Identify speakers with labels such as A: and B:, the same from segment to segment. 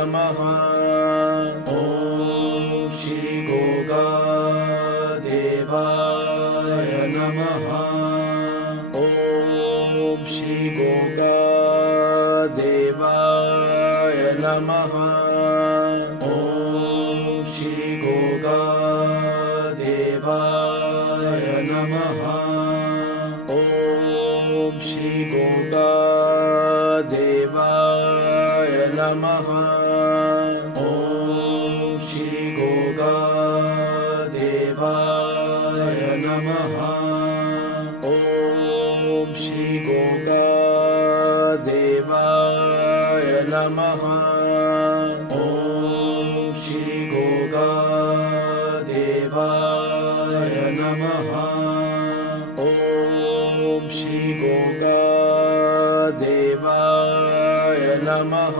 A: Namaha. Om Shri Goga Devaya Namaha. Om Shri Goga Devaya Namaha. ॐ श्रीगोगादेवाय नमः ॐ श्रीगोगादेवाय नमः ॐ श्रीगोगादेवाय नमः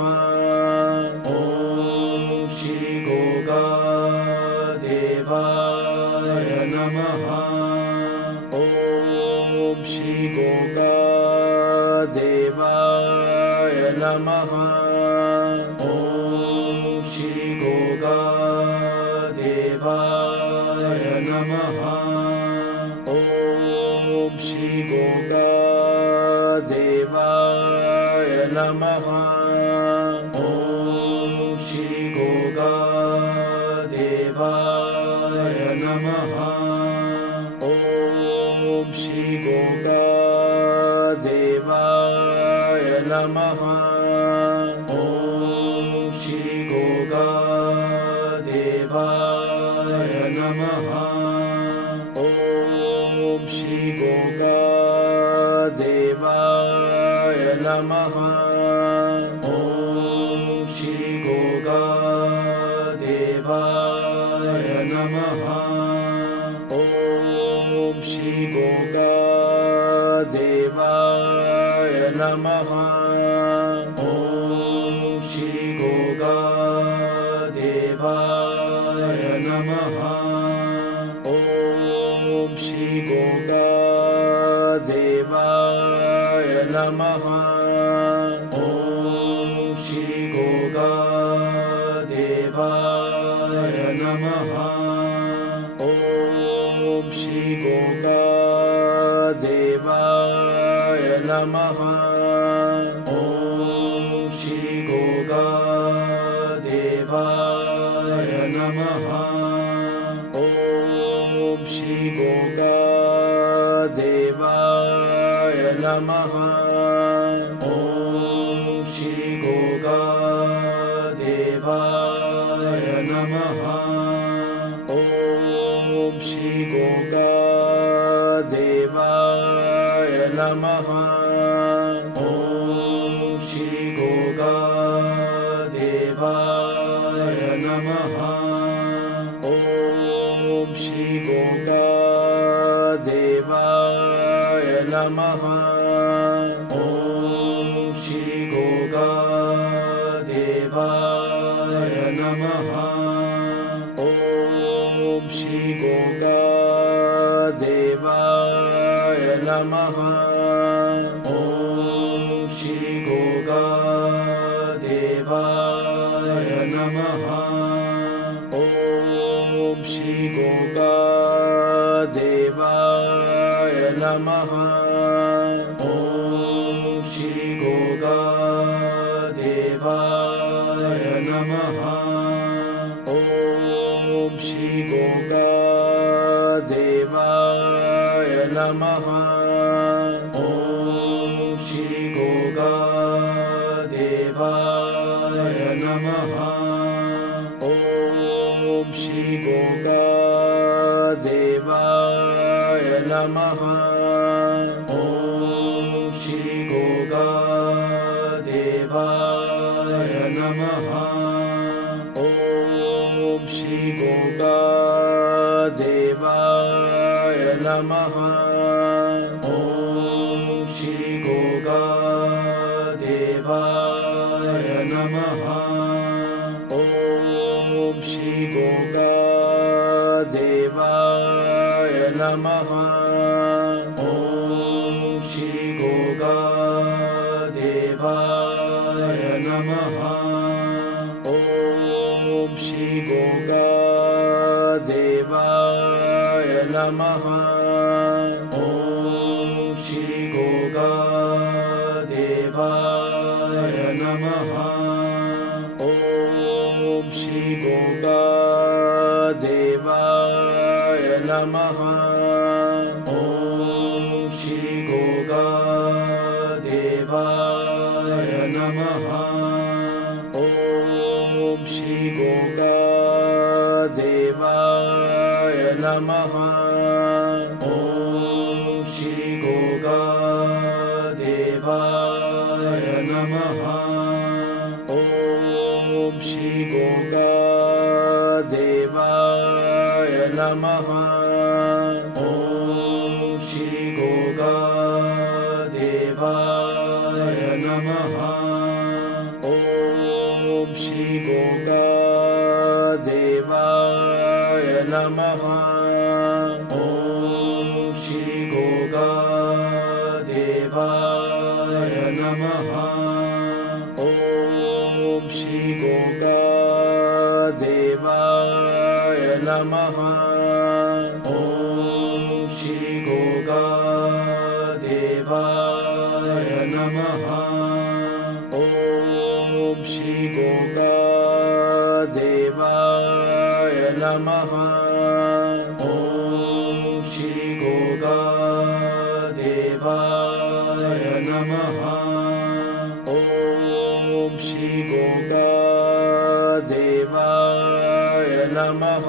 A: Namaha. देवाय नमः। ॐ श्री गोदाय नमः। ॐ श्री गोदाय नमः। नमः। ॐ श्रीगोगादेवाय नमः। ॐ श्रीगोगादेवाय नमः श्रीगोगादेवाय नमः ॐ श्रीगोगादेवाय नमः ॐ श्रीगोगादेवाय नमः शिवाय नमः ॐ श्री गोगादेवाय नमः ॐ श्री गोगादेवाय नमः ॐ नमः। ॐ श्री गोगादेवाय नमः। ॐ श्री गोगादेवाय नमः। य नमः। ॐ श्री देवाय नमः। ॐ श्री देवाय नमः। ॐ श्री नमः। नमः ॐ श्रीगोगादेवाय नमः ॐ श्रीगोगादेवाय नमः ॐ श्रीगोगादेवाय नमः नमः।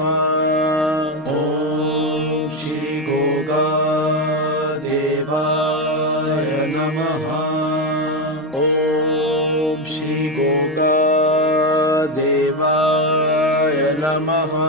A: ॐ श्री गोगा नमः। ॐ श्री गोगा नमः।